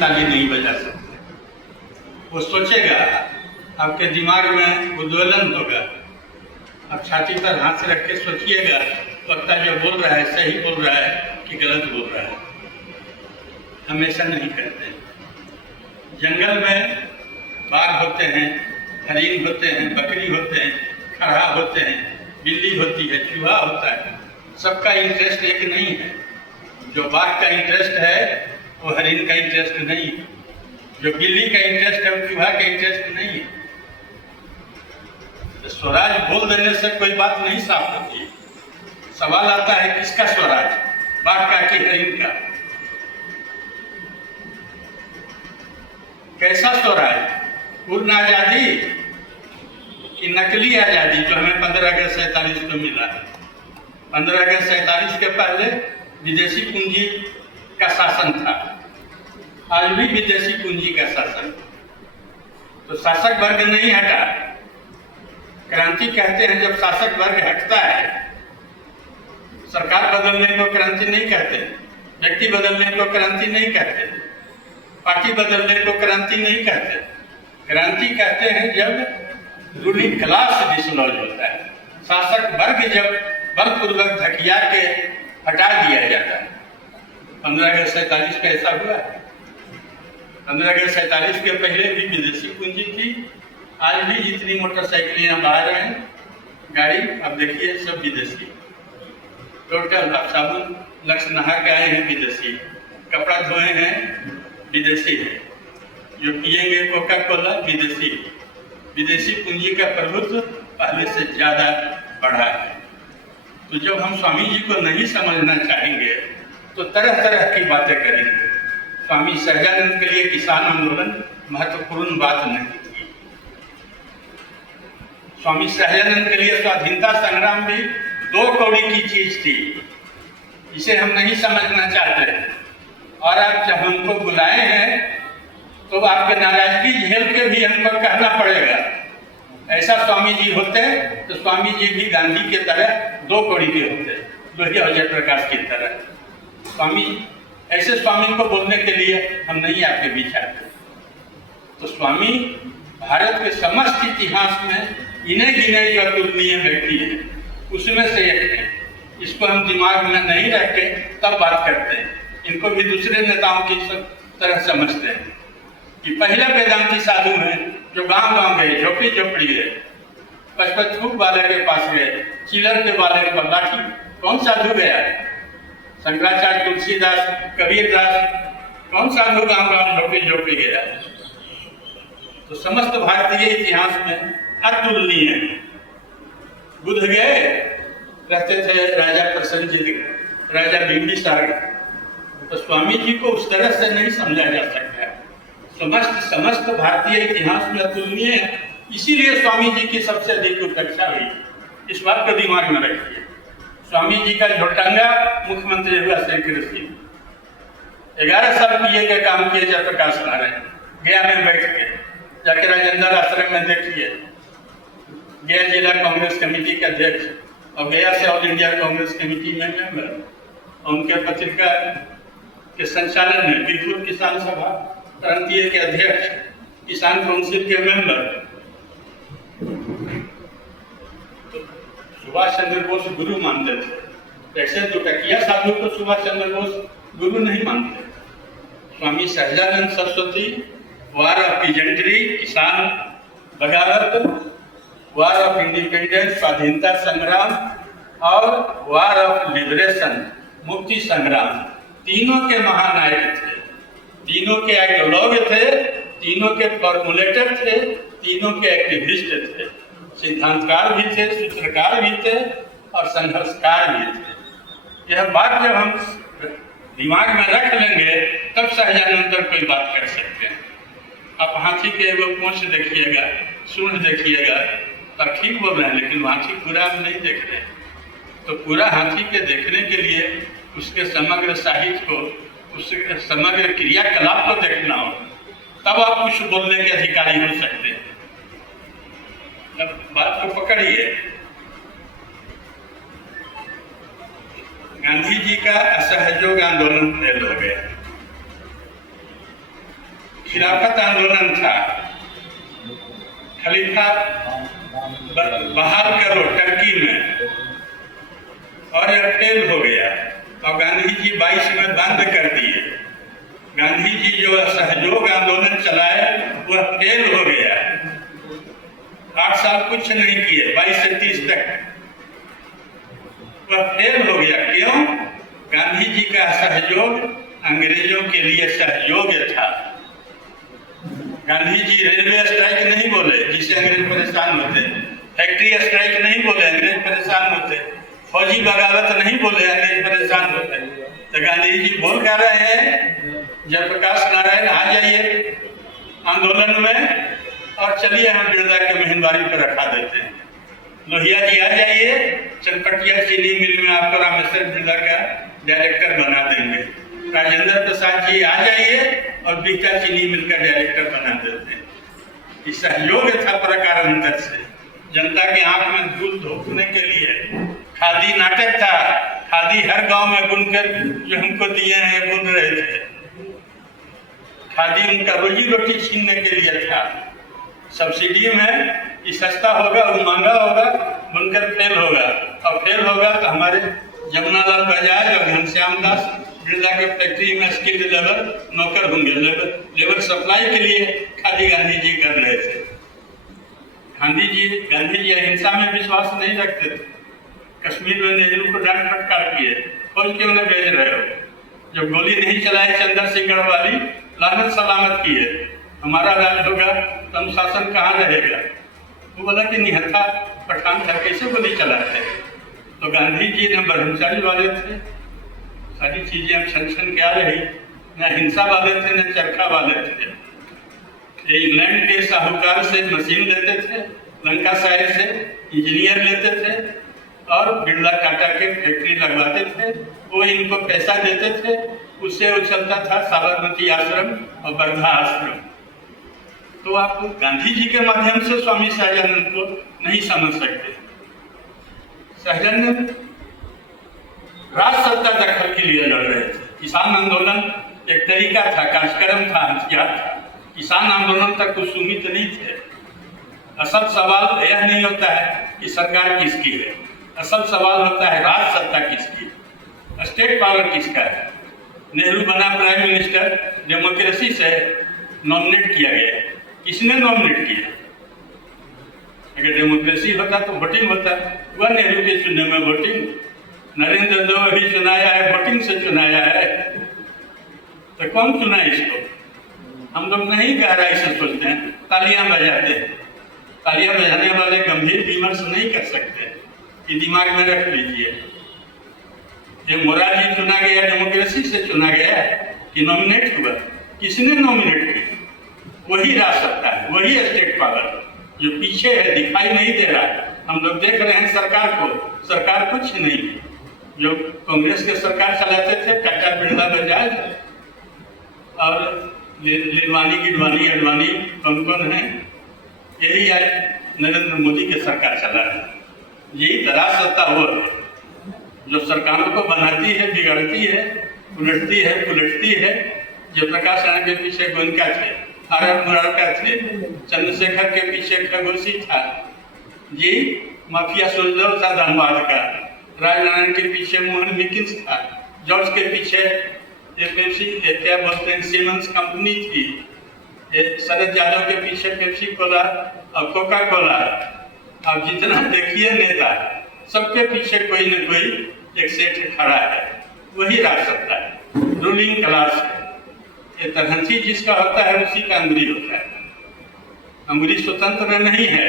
ताली नहीं बजा सकते। वो सोचेगा, आपके दिमाग में उद्वेलन होगा, आप छाती पर हाथ रख के सोचिएगा वक्ता जो बोल रहा है सही बोल रहा है कि गलत बोल रहा है। हमेशा नहीं करते। जंगल में बाघ होते हैं, हरिन होते हैं, बकरी होते हैं, खरहा होते हैं, बिल्ली होती है, चूहा होता है। सबका इंटरेस्ट एक नहीं है। जो बाघ का इंटरेस्ट है वो हरिन का इंटरेस्ट नहीं है, जो बिल्ली का इंटरेस्ट है वो चूहा का इंटरेस्ट नहीं है। तो स्वराज बोल देने से कोई बात नहीं साफ होती। सवाल आता है किसका स्वराज, बाघ का कि हरिन का? कैसा स्वराज? पूर्ण आजादी कि नकली आजादी जो हमें 15 अगस्त 47 को मिला? 15 अगस्त 47 के पहले विदेशी पूंजी का शासन था, आज भी विदेशी पूंजी का शासन। तो शासक वर्ग नहीं हटा। क्रांति कहते हैं जब शासक वर्ग हटता है। सरकार बदलने को क्रांति नहीं कहते, व्यक्ति बदलने को क्रांति नहीं कहते, पार्टी बदलने को क्रांति नहीं कहते। क्रांति कहते हैं जब रूलिंग क्लास डिसलॉज होता है, शासक वर्ग जब बलपूर्वक धकिया के हटा दिया जाता है। 15 अगस्त 47 पे ऐसा हुआ है। 15 अगस्त 47 के पहले भी विदेशी पूंजी थी। आज भी जितनी मोटरसाइकिल यहाँ बाहर हैं, गाड़ी, अब देखिए सब विदेशी। टोटल अब साबुन लक्ष्य नहा के आए हैं विदेशी, कपड़ा धोए हैं विदेशी है, जो पिएंगे कोका कोला विदेशी। विदेशी पूंजी का प्रभुत्व पहले से ज्यादा बढ़ा है। तो जब हम स्वामी जी को नहीं समझना चाहेंगे तो तरह तरह की बातें करेंगे। स्वामी सहजानंद के लिए किसान आंदोलन महत्वपूर्ण बात नहीं थी। स्वामी सहजानंद के लिए स्वाधीनता संग्राम भी 2 कौड़ी की चीज थी, इसे हम नहीं समझना चाहते। और आप जब हमको बुलाए हैं तो आपके नाराजगी झेल के भी हमको कहना पड़ेगा। ऐसा स्वामी जी होते तो स्वामी जी भी गांधी के तरह 2 कौड़ी के होते, लोहिया अजय प्रकाश की तरह। स्वामी ऐसे स्वामी को बोलने के लिए हम नहीं आपके बीच आते। तो स्वामी भारत के समस्त इतिहास में इन्हें गिने जो अतुलनीय व्यक्ति है उसमें से एक है। इसको हम दिमाग में नहीं रखते तब बात करते हैं। इनको भी दूसरे नेताओं की तरह समझते हैं कि पहले वेदांती साधु हैं जो गांव गांव गए, झोपड़ी झोपड़ी गए, पचपच वाले के पास गए, चिलर के वाले पर लाठी। कौन साधु गया? शंकराचार्य, तुलसीदास, कबीरदास, कौन साधु गांव गांव झोपड़ी झोपड़ी गया? तो समस्त भारतीय इतिहास में अतुलनीय। बुद्ध गए, रहते थे राजा प्रसन्नजित, राजा बिंबिसार। तो स्वामी जी को उस तरह से नहीं समझा जा सकता। समस्त भारतीय इतिहास में अतुलनीय है। इसीलिए स्वामी जी की सबसे अधिक उपेक्षा हुई। इस बात को दिमाग में रखिए। स्वामी जी का झोटंगा मुख्यमंत्री हुआ शंकर सिंह। 11 साल पीए के काम किए जयप्रकाश नारायण। गया में बैठ के जाके राजेंद्र आश्रम में देखिए, गया जिला कांग्रेस कमेटी के अध्यक्ष और गया से ऑल इंडिया कांग्रेस कमेटी में मेंबर। उनके पत्रिका के संचालन में बीरपुर किसान सभा प्रांतीय के अध्यक्ष, किसान काउंसिल के मेंबर। तो सुभाष चंद्र बोस गुरु मानते थे। ऐसे तो टकिया साधु को सुभाष चंद्र बोस गुरु नहीं मानते। Swami Sahajanand Saraswati war of peasantry, किसान बगावत, वार ऑफ इंडिपेंडेंस, स्वाधीनता संग्राम, और वार ऑफ लिबरेशन, मुक्ति संग्राम, तीनों के महानायक थे, तीनों के आइडियोलॉग थे, तीनों के फॉर्मुलेटर थे, तीनों के एक्टिविस्ट थे, सिद्धांतकार भी थे, सूत्रकार भी थे और संघर्षकार भी थे। यह बात जब हम दिमाग में रख लेंगे तब सहजानंद पर कोई बात कर सकते हैं। आप हाथी के वो पूंछ देखिएगा, सूंड देखिएगा, तो ठीक बोल रहे हैं, लेकिन हाथी पूरा आप नहीं देख रहे। तो पूरा हाथी के देखने के लिए उसके समग्र साहित्य को, उसके समग्र क्रियाकलाप को देखना हो, तब आप कुछ बोलने के अधिकारी हो सकते हैं। अब बात को पकड़िए। गांधी जी का असहयोग आंदोलन फेल हो गया। खिलाफत आंदोलन था, खलीफा बहाल करो टर्की में, और यह फेल हो गया और गांधी जी 22 में बंद कर दिए। गांधी जी जो असहयोग आंदोलन चलाए वह फेल हो गया। 8 साल कुछ नहीं किए, 22 से 30 तक वह फेल हो गया। क्यों? गांधी जी का सहयोग अंग्रेजों के लिए सहयोग था। गांधी जी रेलवे स्ट्राइक नहीं बोले जिससे अंग्रेज परेशान होते, फैक्ट्री स्ट्राइक नहीं बोले अंग्रेज परेशान होते, फौजी बगावत नहीं बोले अंग्रेज परेशान होते। तो गांधी जी बोल कर रहे हैं जयप्रकाश नारायण आ जाइए आंदोलन में और चलिए हम बिरला के मेहनबारी पर रखा देते हैं। लोहिया जी आ जाइए, चनपटिया चीनी मिल में आपको रामेश्वर बिरला का डायरेक्टर बना देंगे। राजेंद्र प्रसाद जी आ जाइए और बीटा चीनी मिल का डायरेक्टर बना देते हैं। ये सहयोग था प्रकारांतर से, जनता की आंख में धूल धोखने के लिए। खादी नाटक था, खादी हर गांव में बुनकर जो हमको दिए हैं बुन रहे थे। खादी उनका रोजी रोटी छीनने के लिए था। सब्सिडी में ये सस्ता होगा वो महंगा होगा, बुनकर फेल होगा, और फेल होगा तो हमारे जमुनालाल बजाज और घनश्याम दास बिरला के फैक्ट्री में स्किल्ड लेबर नौकर होंगे। लेबर सप्लाई के लिए खादी गांधी जी कर रहे थे। गांधी जी अहिंसा में विश्वास नहीं रखते थे। कश्मीर में नेहरू को डांट फटकार किए, फौज क्यों न भेज रहे हो? जब गोली नहीं चलाई चंद्र सिंह गढ़वाली, लानत सलामत किए, हमारा राज होगा तो अनुशासन कहाँ रहेगा? वो बोला कि निहत्था पठान था, कैसे गोली चलाते? तो गांधी जी न ब्रह्मचारी वाले थे, सारी चीजें अब छन छन क्या रही, न हिंसा वाले थे न चरखा वाले थे। ये इंग्लैंड के साहूकार से मशीन लेते थे, लंका साहिब से इंजीनियर लेते थे और बिरला टाटा के फैक्ट्री लगवाते थे। वो इनको पैसा देते थे, उससे वो चलता था साबरमती आश्रम और वर्धा आश्रम। तो आप गांधी जी के माध्यम से स्वामी सहजानंद को नहीं समझ सकते। सहजानंद राज सत्ता दखल के लिए लड़ रहे थे। किसान आंदोलन एक तरीका था, कार्यक्रम था, हथियार था। किसान आंदोलन तक कुछ सीमित नहीं थे। असल सवाल यह नहीं होता है कि सरकार किसकी है, असल सवाल होता है राज सत्ता किसकी, स्टेट पावर किसका है। नेहरू बना प्राइम मिनिस्टर, डेमोक्रेसी से नॉमिनेट किया गया। किसने नॉमिनेट किया? अगर डेमोक्रेसी होता तो वोटिंग होता, वह नेहरू के चुनने में वोटिंग। नरेंद्र मोदी चुनाया है, वोटिंग से चुनाया है, तो कौन चुना इसको? हम लोग नहीं गहराई से सोचते हैं, तालियां बजाते हैं। तालियां बजाने वाले गंभीर विमर्श नहीं कर सकते, ये दिमाग में रख लीजिए। ये मोरारजी चुना गया डेमोक्रेसी से चुना गया कि नॉमिनेट हुआ? किसने नॉमिनेट किया? वही राज सत्ता है, वही स्टेट पावर जो पीछे है, दिखाई नहीं दे रहा। हम लोग देख रहे हैं सरकार को, सरकार कुछ नहीं। जो कांग्रेस के सरकार चलाते थे टाटा बिरला बजाज और लीलवानी गिडवानी अडवाणी कौन कौन है, यही आज नरेंद्र मोदी की सरकार चला है। यही राज सत्ता वो है जो सरकारों को बनाती है, बिगड़ती है, उलटती है, पुलटती है। जयप्रकाश नारायण के पीछे गोयनका थे, आर मुरारका थे, चंद्रशेखर के पीछे खगोशी था, ये माफिया सुलझाव था धनबाद का। राजनारायण के पीछे मोहन मिकिन्स था, जॉर्ज के पीछे पेप्सी क्या बोलते हैं सीमेंस कंपनी थी, शरद यादव के पीछे पेप्सी कोला और कोका कोला। अब जितना देखिए नेता, सबके पीछे कोई न कोई एक सेठ खड़ा है, वही राज सत्ता है, रूलिंग क्लास है। ये तरहसी जिसका होता है उसी का अंगुरी होता है, अंगुरी स्वतंत्र नहीं है।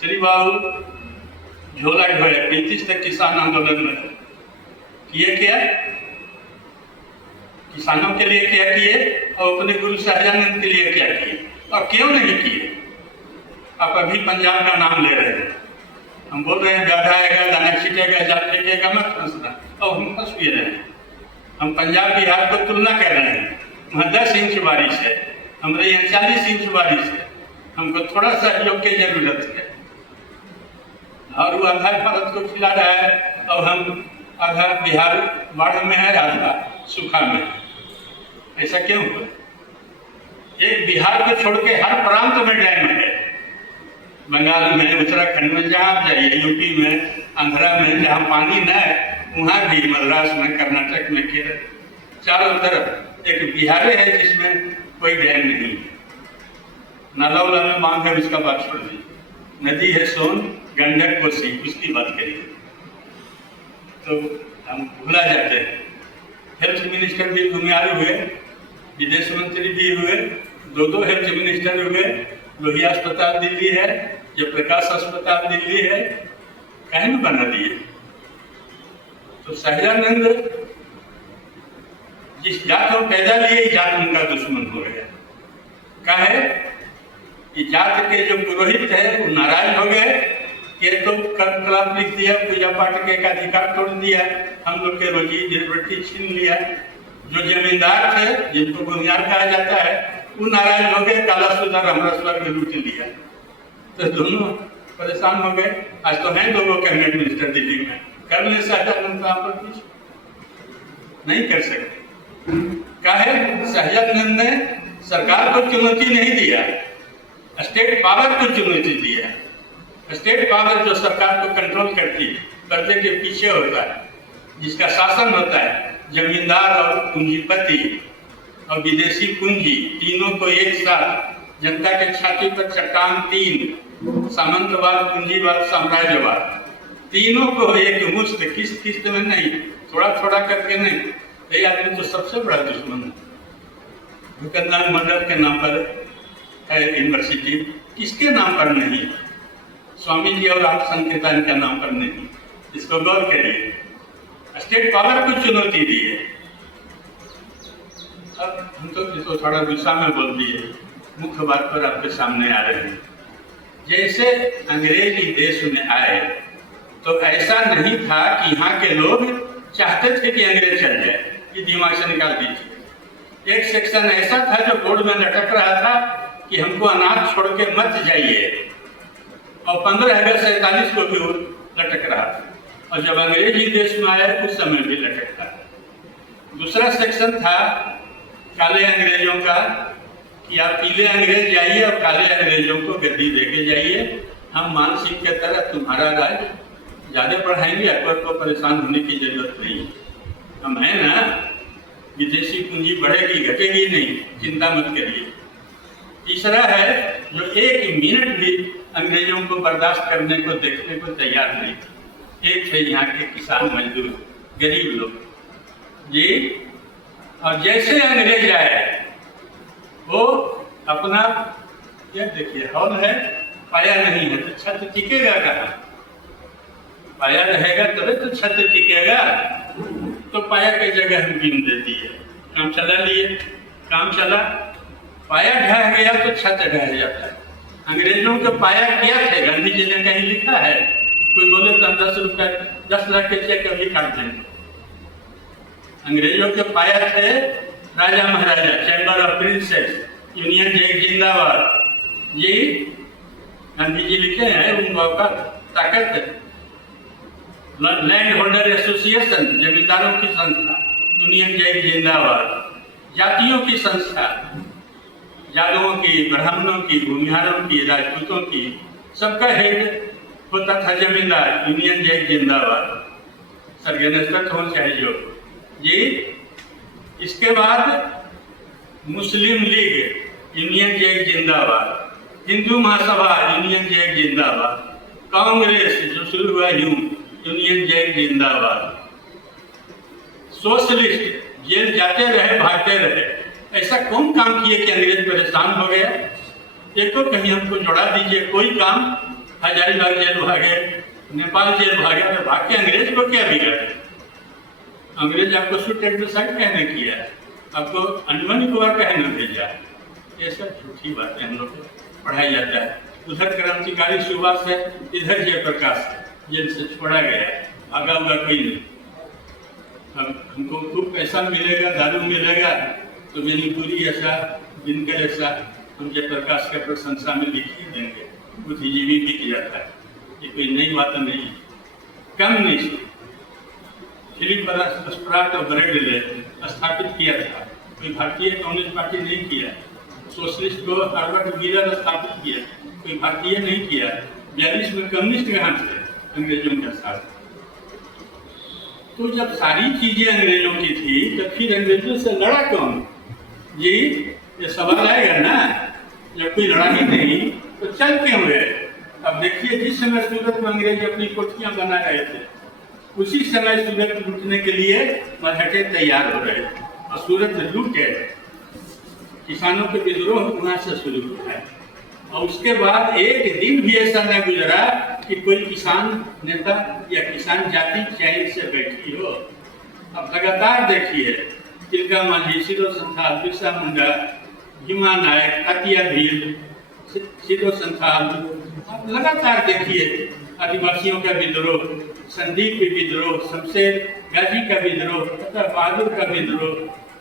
श्री बाबू झोला ढोए 35 तक किसान आंदोलन में किए क्या? किसानों के लिए क्या किए और अपने गुरु सहजानंद के लिए क्या किए और क्यों नहीं किए? आप अभी पंजाब का नाम ले रहे हैं, हम बोल रहे हैं गाढ़ा आएगा, दाना छीटेगा, जाल फेंकेगा, मत फंसना, और हम फंस भी रहे हैं। हम पंजाब बिहार को तुलना कर रहे हैं, वहाँ 10 इंच बारिश है, हमारे यहाँ 40 इंच बारिश है। हमको थोड़ा सहयोग की जरूरत है, और वो आधा भारत को खिला रहा है और हम आधा बिहार बाढ़ में है, आधा सूखा में। ऐसा क्यों हुआ? एक बिहार को छोड़ के हर प्रांत में डैम है। बंगाल में, उत्तराखंड में, जहाँ आप जाइए, यूपी में, आंध्रा में, जहाँ पानी न है वहाँ भी, मद्रास में, कर्नाटक में, केरल, चारों तरफ एक बिहार है जिसमें कोई डैम नहीं है। नाला उला में बांध है, उसका बात छोड़ दीजिए। नदी है सोन, गंडक, कोसी, उसकी बात करिए तो हम भुला जाते हैं। हेल्थ मिनिस्टर भी घुमियार हुए, विदेश मंत्री भी हुए, दो हेल्थ मिनिस्टर हुए। लोहिया अस्पताल दिल्ली है, जयप्रकाश अस्पताल दिल्ली है, कहीं न बना दिए। तो सहजानंद जिस जात को पैदा लिए, जात उनका दुश्मन हो गया। काहे कि जात के जो पुरोहित है वो नाराज हो गए कि तो कर्मकलाप लिख दिया, पूजा पाठ के अधिकार तोड़ दिया, हम लोग के रोजी रोटी छीन लिया। जो जमींदार थे, जिनको भूमियार कहा जाता है, वो नाराज हो गए, काला सुधार हमारा स्वर्ग लूट लिया। तो दोनों परेशान हो गए। आज तो हैं लोगों कैबिनेट मिनिस्टर दिल्ली में, कर ले सहजानंद पर कुछ नहीं कर सकते। काहे सहजानंद ने सरकार को चुनौती नहीं दिया, स्टेट पावर को चुनौती दिया। स्टेट पावर जो सरकार को कंट्रोल करती है, पर्दे के पीछे होता है, जिसका शासन होता है, जमींदार और पूंजीपति और विदेशी पूंजी, तीनों को एक साथ जनता के छाती पर चट्टान तीन, सामंतवाद, पूंजीवाद, साम्राज्यवाद, तीनों को एक मुश्त, किस्त किस्त में नहीं, थोड़ा थोड़ा करके नहीं। ये आदमी तो सबसे बड़ा दुश्मन है। भूपेंद्र मंडल के नाम पर है यूनिवर्सिटी, किसके नाम पर नहीं? स्वामी जी और आप संकीर्तन के नाम पर नहीं। इसको गौर करिए, स्टेट पावर को चुनौती दी है। अब हम तो थोड़ा गुस्सा में बोल दिए, मुख्य बात पर आपके सामने आ रहे हैं। जैसे अंग्रेज ही देश में आए तो ऐसा नहीं था कि यहाँ के लोग चाहते थे कि अंग्रेज चल जाए, ये दिमाग से निकाल दीजिए। एक सेक्शन ऐसा था जो बोर्ड में लटक रहा था कि हमको अनाज छोड़ के मत जाइए, और 15 अगस्त 47 को भी वो लटक रहा था। और जब अंग्रेजी देश में आया उस समय भी लटकता था। दूसरा सेक्शन था काले अंग्रेजों का कि आप पीले अंग्रेज जाइए और काले अंग्रेजों को गद्दी देके जाइए, हम मान सिंह के तरह तुम्हारा राज ज़्यादा बढ़ाएंगे, आपको परेशान होने की जरूरत नहीं, हम हैं ना, विदेशी पूंजी बढ़ेगी घटेगी नहीं, चिंता मत करिए। तीसरा है जो एक मिनट भी अंग्रेजों को बर्दाश्त करने को, देखने को तैयार नहीं, एक है यहाँ के किसान मजदूर, गरीब लोग जी। और जैसे अंग्रेज आए वो अपना, यह देखिए हॉल है, पाया नहीं है तो छत टिकेगा कहाँ? पाया रहेगा तभी तो छत टिकेगा। तो पाया की जगह हम बीम देती है, काम चला लिए, काम चला, पाया ढह गया तो छत ढह जाता है। अंग्रेजों का पाया क्या थे? गांधी जी ने कहीं लिखा है? कोई बोले तो 10 रुपया 10 लाख के चेक अभी काट देंगे। अंग्रेजों के पाया थे राजा महाराजा, chamber of princes, union jack जिंदाबाद। ये गांधी जी लिखे हैं, उन का ताकत है। लैंड होल्डर एसोसिएशन, जमींदारों की संस्था, यूनियन जैक जिंदाबाद। जातियों की संस्था, यादवों की, ब्राह्मणों की, भूमिहारों की, राजपूतों की, सबका हेड होता था जमींदार, यूनियन जैक जिंदाबाद। सरगेनेस्टर हो चाहे जो जी। इसके बाद मुस्लिम लीग, यूनियन जैक जिंदाबाद। हिंदू महासभा, यूनियन जैक जिंदाबाद। कांग्रेस जो शुरू हुआ यूनियन जैक जिंदाबाद। सोशलिस्ट जेल जाते रहे, भागते रहे। ऐसा कौन काम किए कि अंग्रेज परेशान हो गया? एक तो कहीं हमको जोड़ा दीजिए कोई काम। हजारीबाग जेल भागे, नेपाल जेल भागे, तो भाग के अंग्रेज को क्या बिगाड़े? अंग्रेज आपको शूट एट द साइड कहने किया, आपको अंडमान निकोबार कहने भेजा, ये सब झूठी बातें हम लोग पढ़ाया जाता है। उधर क्रांतिकारी सुभाष है, इधर जयप्रकाश जेल से छोड़ा गया, भागा हुआ कोई नहीं। हमको खूब पैसा मिलेगा, दारू मिलेगा, तो मणिपुरी ऐसा, दिनकर ऐसा, हम जयप्रकाश के प्रशंसा में लिख ही देंगे। बुद्धिजीवी भी किया था, ये कोई नई बात नहीं। कम्युनिस्ट फिलिप स्प्राट और ब्रेडले स्थापित किया था, कोई भारतीय कम्युनिस्ट पार्टी नहीं किया। सोशलिस्ट को हार्वर्ड मिलर स्थापित किया, कोई भारतीय नहीं किया। 42 में कम्युनिस्ट कहाँ थे अंग्रेजों के साथ। तो जब सारी चीजें अंग्रेजों की थी तो फिर अंग्रेजों से लड़ा कौन जी? ये सवाल आएगा ना। जब कोई लड़ा ही नहीं तो चल क्यों गए? अब देखिए, जिस समय सूरत में अंग्रेज अपनी कोठियां बना रहे थे, उसी समय सूरत लूटने के लिए मराठे तैयार हो रहे थे और सूरत लूटे। किसानों के विद्रोह वहां से शुरू हुआ है और उसके बाद एक दिन भी ऐसा न गुजरा कि कोई किसान नेता या किसान जाति चैन से बैठी हो। अब लगातार देखिए, तिलका मांझी, सिद्धो संथाल, बिरसा मुंडा, भीमा नायक, तात्या भील, सिद्धो संथाल, अब लगातार देखिए आदिवासियों का विद्रोह, संदीप विद्रोह, शमशेर गाजी का विद्रोह, प्रताप बहादुर का विद्रोह,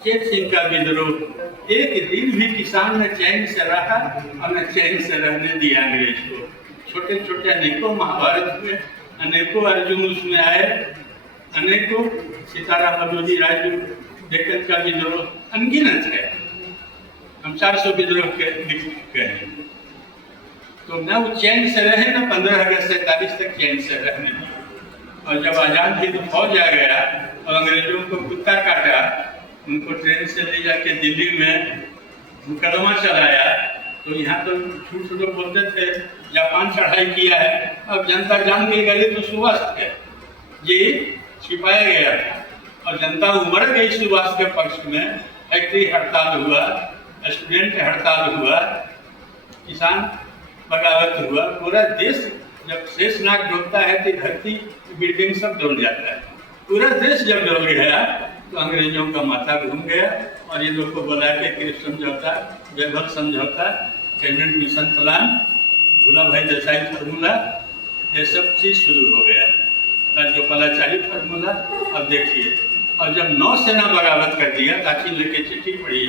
चेत सिंह का विद्रोह। एक दिन भी किसान ने चैन से रहा और न चैन से रहने दिया अंग्रेज को। छोटे छोटे अनेकों महाभारत हुए, अनेकों अर्जुन उसमें आए, अनेकों सीताराम मधोजी राजू, डेक्कन का विद्रोह अनगिनत है। हम 400 विद्रोह के लिख चुके हैं। तो न वो चैन से रहे, न 15 अगस्त 47 तक चैन से रहने दिया। और जब आजाद हिंद फौज आ गया और अंग्रेजों को कुत्ता काटा, उनको ट्रेन से ले जाके दिल्ली में मुकदमा चलाया, तो यहाँ तो झूठ लोग बोलते थे जापान चढ़ाई किया है। अब जनता जान के गए तो सुभाष थे, ये छिपाया गया था और जनता उमड़ गई सुभाष के पक्ष में। फैक्ट्री हड़ताल हुआ, स्टूडेंट हड़ताल हुआ, किसान बगावत हुआ। पूरा देश जब शेषनाग डूबता है तो धरती बिल्डिंग सब डूब जाता है। पूरा देश जब डूब गया तो अंग्रेजों का माथा घूम गया और ये लोग को बोला कि क्रिप्स समझौता, वेबल समझौता, कैबिनेट मिशन प्लान, भूला भाई देसाई फार्मूला, ये सब चीज शुरू हो गया। राज्यपालाचारी फार्मूला। अब देखिए, और जब नौसेना बगावत कर दिया, ताकि लेके चिट्ठी पड़ी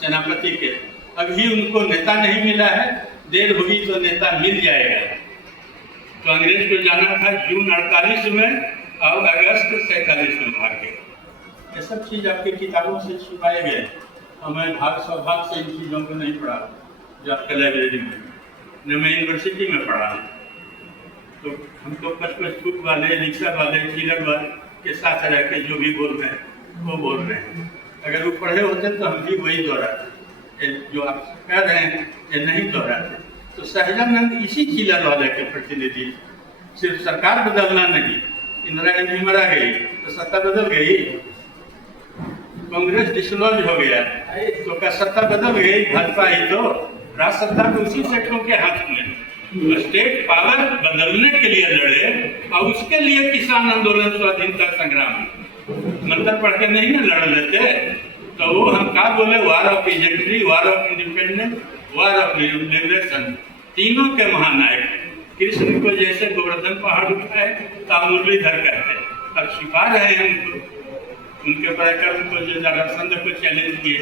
सेनापति के, अभी उनको नेता नहीं मिला है, देर होगी तो नेता मिल जाएगा। तो अंग्रेज को जाना था जून 48 में और अगस्त 47 में भाग गए। ये सब चीज आपकी किताबों से छुपाए गए और मैं भाग सौभाग्य से इन चीज़ों को नहीं पढ़ा जो आपके लाइब्रेरी में, न मैं यूनिवर्सिटी में पढ़ा हूँ। तो हम तो पच फूट वाले, रिक्शा वाले, चिलर वाले के साथ रह के जो भी बोल रहे हैं वो बोल रहे हैं। अगर वो पढ़े होते तो हम भी वही दोहराते, जो आप कह रहे हैं ये नहीं दोहराते। तो सहजानंद इसी चिलर वाले के प्रतिनिधि। सिर्फ सरकार बदलना नहीं, इंदिरा गांधी मरा गई तो सत्ता बदल गई, कांग्रेस डिसलॉज हो गया तो क्या सत्ता बदल गई? भाजपा ही तो राज सत्ता तो उसी सेक्टरों के हाथ में। तो स्टेट पावर बदलने के लिए लड़े और उसके लिए किसान आंदोलन, स्वाधीनता संग्राम मंत्र पढ़ के नहीं ना लड़ लेते। तो वो हम क्या बोले, war of pageantry, war of independence, war of liberation, तीनों के महानायक। कृष्ण को जैसे गोवर्धन पहाड़ उठाए तो मुरलीधर कहते, अब छिपा रहे हैं उनको, उनके पराक्रम को, जो जरासंध को चैलेंज किए,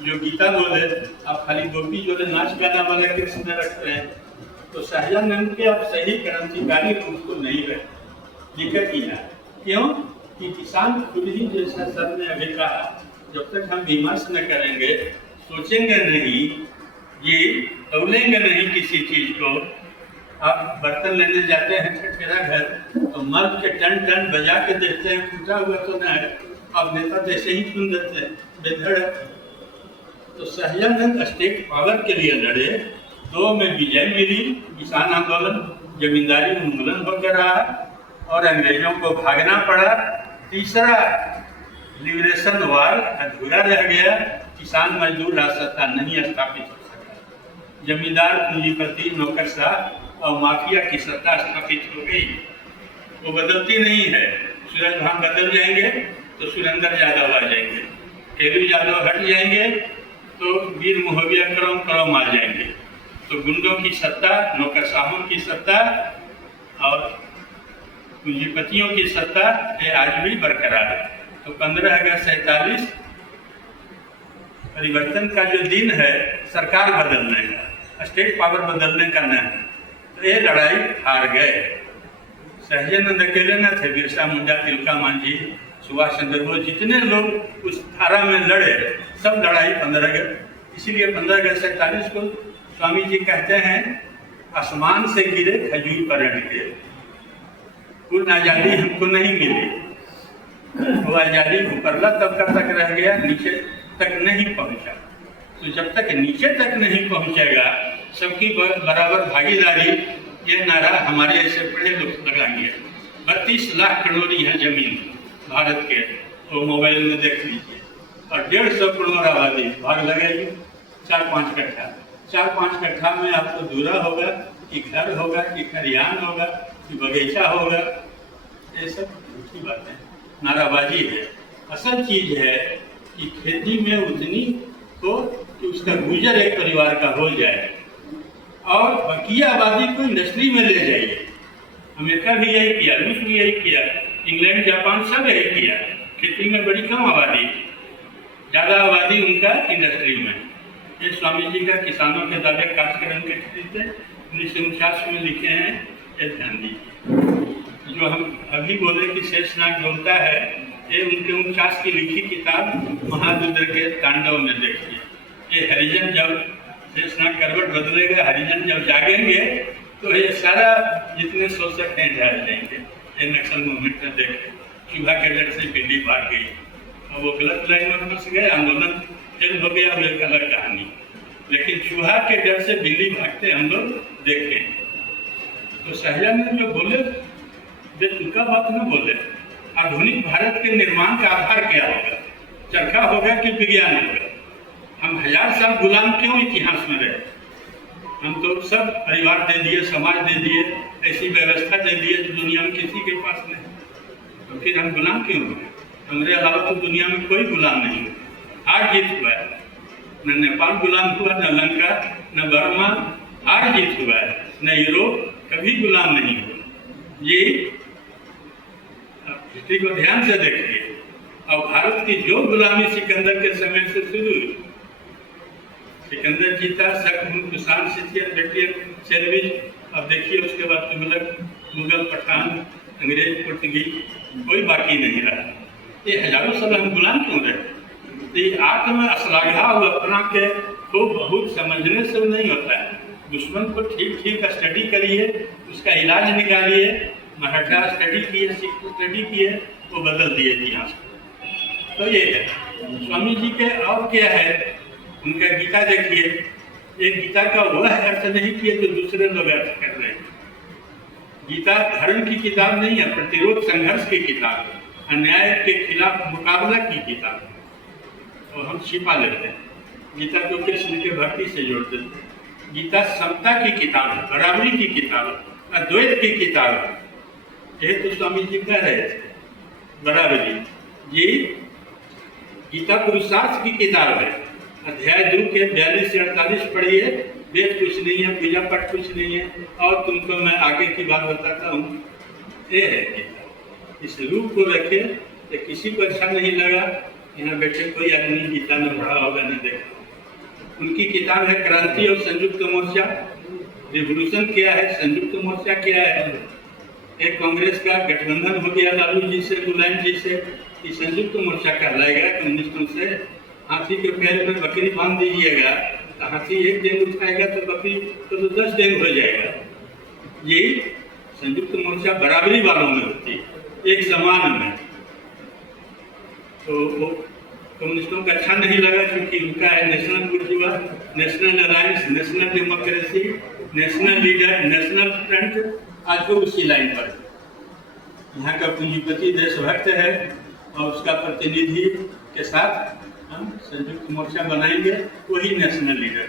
जो गीता बोले, आप खाली गोपी जो नाच गाना वाले कृष्ण रख रहे हैं। तो सहजानंद के अब सही क्रांतिकारी रूप को नहीं रहे, दिक्कत ही है। क्यों कि किसान खुद ही, जैसा सर ने अभी कहा, जब तक हम विमर्श न करेंगे, सोचेंगे नहीं, ये तौलेंगे नहीं किसी चीज को। आप बर्तन लेने जाते हैं छठेरा घर, तो मर्द के टन टन बजा के देखते हैं, फूटा हुआ तो न है, अब नेता जैसे ही सुन देते हैं बेधड़। तो सहजानंद स्टेट पावर के लिए लड़े, 2 में विजय मिली, किसान आंदोलन, जमींदारी उन्मूलन होकर रहा और अंग्रेजों को भागना पड़ा। तीसरा लिबरेशन वार अधूरा रह गया, किसान मजदूर राज सत्ता नहीं स्थापित हो सका, जमींदार पूंजीपति नौकरशाह और माफिया की सत्ता स्थापित हो गई। वो बदलती नहीं है। सूरज भान बदल जाएंगे तो सुरेंद्र यादव आ जाएंगे, केलू यादव हट जाएंगे तो वीर मोहबिया करम आ जाएंगे। तो गुंडों की सत्ता, नौकरशाहों की सत्ता और पूंजीपतियों की सत्ता ये आज भी बरकरार है। तो 15 अगस्त 47 परिवर्तन का जो दिन है, सरकार बदलने का, स्टेट पावर बदलने का न है। तो ये लड़ाई हार गए। सहजानंद अकेले न थे, बिरसा मुंडा, तिलका मांझी, सुभाष चंद्र बोस, जितने लोग उस धारा में लड़े, सब लड़ाई 15 इसीलिए 15 अगस्त 47 को स्वामी जी कहते हैं, आसमान से गिरे खजूर पर अटके, पूर्ण आज़ादी हमको नहीं मिली। वो आज़ादी ऊपरला तबका तक रह गया, नीचे तक नहीं पहुंचा। तो जब तक नीचे तक नहीं पहुंचेगा सबकी बराबर भागीदारी, ये नारा हमारे ऐसे बड़े लोग लगाएंगे। 32 लाख करोड़ है जमीन भारत के, तो मोबाइल में देख लीजिए, और 150 करोड़ आबादी, भाग लगाइए 4-5 कट्ठा। 4-5 कट्ठा में आपको दूरा होगा कि घर होगा कि खरियान होगा कि बगीचा होगा, ये सब झूठी बात है, नाराबाजी है। असल चीज है कि खेती में उतनी हो कि उसका गुजर एक परिवार का हो जाए, और बाकी आबादी को इंडस्ट्री में ले जाइए। अमेरिका भी यही किया, रूस भी यही किया, इंग्लैंड जापान सब यही किया। खेती में बड़ी कम आबादी, ज़्यादा आबादी उनका इंडस्ट्री में। ये स्वामी जी का किसानों के दावे कार्यक्रम के खरीदे 1949 में लिखे हैं, ये ध्यान दीजिए। जो हम अभी बोले कि शेषनाग बोलता है, ये उनके 49 की लिखी किताब महारुद्र के तांडव में देखिए। ये हरिजन जब शेषनाग करवट बदलेगा, हरिजन जब जागेंगे तो ये सारा जितने शोषक हैं ढह जाएंगे। ये नक्सल मूवमेंट में देखें, चूहा के डर से बिल्ली भाग गई, अब वो गलत लाइन में फंस गए, आंदोलन फेल हो गया, वो एक अलग कहानी। लेकिन चूहा के डर से बिल्ली भागते हम लोग देखें। तो सहजानंद जो बोले बेतुका बात न बोले। आधुनिक भारत के निर्माण का आधार क्या होगा? चरखा होगा कि विज्ञान होगा? हम 1000 साल गुलाम क्यों इतिहास में रहे? हम तो सब परिवार दे दिए, समाज दे दिए, ऐसी व्यवस्था दे दिए जो दुनिया में किसी के पास नहीं। तो फिर हम गुलाम क्यों हुए? हमारे अलावा तो दुनिया में कोई गुलाम नहीं हुआ। हार जीत हुआ है, न नेपाल गुलाम हुआ, न लंका, न बर्मा, हार जीत हुआ है। न यूरोप कभी गुलाम नहीं हुआ। ये हिस्ट्री को ध्यान से देखिए। और भारत की जो गुलामी सिकंदर के समय से शुरू हुई, सिकंदर जीता, शक, कुषाण, सिथियर, बेटियर, सेरविज, अब देखिए उसके बाद तुगलक, मुगल, पठान, अंग्रेज, पुर्तगीज, कोई बाकी नहीं रहा। ये हजारों साल हम गुलाम क्यों रहे? तो ये आत्म अश्लाघा और अपना के को बहुत समझने से नहीं होता है। दुश्मन को ठीक ठीक स्टडी करिए, उसका इलाज निकालिए। मराठा स्टडी किए, सिख स्टडी किए, वो बदल दिए इतिहास को। तो ये है स्वामी जी के। और क्या है उनका? गीता देखिए, ये गीता का वह अर्थ नहीं किए जो दूसरे लोग अर्थ कर रहे हैं। गीता धर्म की किताब नहीं है, प्रतिरोध संघर्ष की किताब है, अन्याय के खिलाफ मुकाबला की किताब है। तो हम छिपा लेते हैं। गीता को कृष्ण के भक्ति से जोड़ देते हैं। गीता समता की किताब है, बराबरी की किताब है, अद्वैत की किताब है। ये तो स्वामी जी कह रहे थे, बराबरी। ये गीता पुरुषार्थ की किताब है। अध्याय 2 के 42 से 48 पढ़िए। वेद कुछ नहीं है, पूजा पाठ कुछ नहीं है, और तुमको मैं आगे की बात बताता हूँ। ये है गीता। इस रूप को रखे तो किसी को अच्छा नहीं लगा। यहाँ बैठे कोई आदमी गीता में पढ़ा होगा, नहीं देखा। उनकी किताब है क्रांति और संयुक्त मोर्चा। रिवोल्यूशन क्या है, संयुक्त मोर्चा क्या है? एक कांग्रेस का गठबंधन हो गया लालू जी से, मुलायम जी से, कि संयुक्त मोर्चा कहलाएगा। कम्युनिस्टों से हाथी के पैर में बकरी बांध दीजिएगा तो हाथी एक डेंग उठाएगा तो बकरी तो 10 डेंग हो जाएगा। ये संयुक्त मोर्चा बराबरी वालों में होती है, एक समान में। तो वो कम्युनिस्टों का अच्छा नहीं लगा, क्योंकि उनका है national bourgeoisie, national alliance, national democracy, national leader, national front. आज वो उसी लाइन पर यहाँ का पूंजीपति देशभक्त है, और उसका प्रतिनिधि के साथ हम संयुक्त मोर्चा बनाएंगे, वही नेशनल लीडर।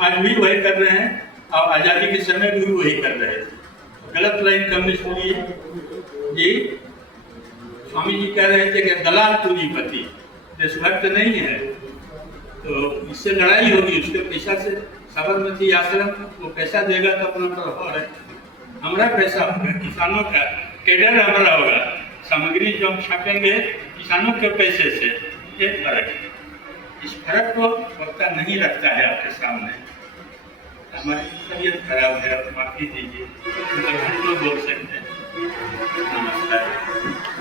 आज भी वही कर रहे हैं, और आज़ादी के समय भी वही कर रहे थे। गलत लाइन कम्युनिस्ट हुई जी। स्वामी जी कह रहे थे कि दलाल पूंजीपति, देशभक्त नहीं है, तो इससे लड़ाई होगी। उसके पैसा से साबरमती आश्रम वो पैसा देगा तो अपना प्रभाव है। हमारा पैसा होगा, किसानों का कैडर हमारा होगा, सामग्री जो हम छापेंगे किसानों के पैसे से। एक फर्क है, इस फर्क को वक्ता नहीं रखता है आपके सामने। हमारी तबीयत खराब है, आप माफी दीजिए, तो बोल सकते हैं। नमस्कार।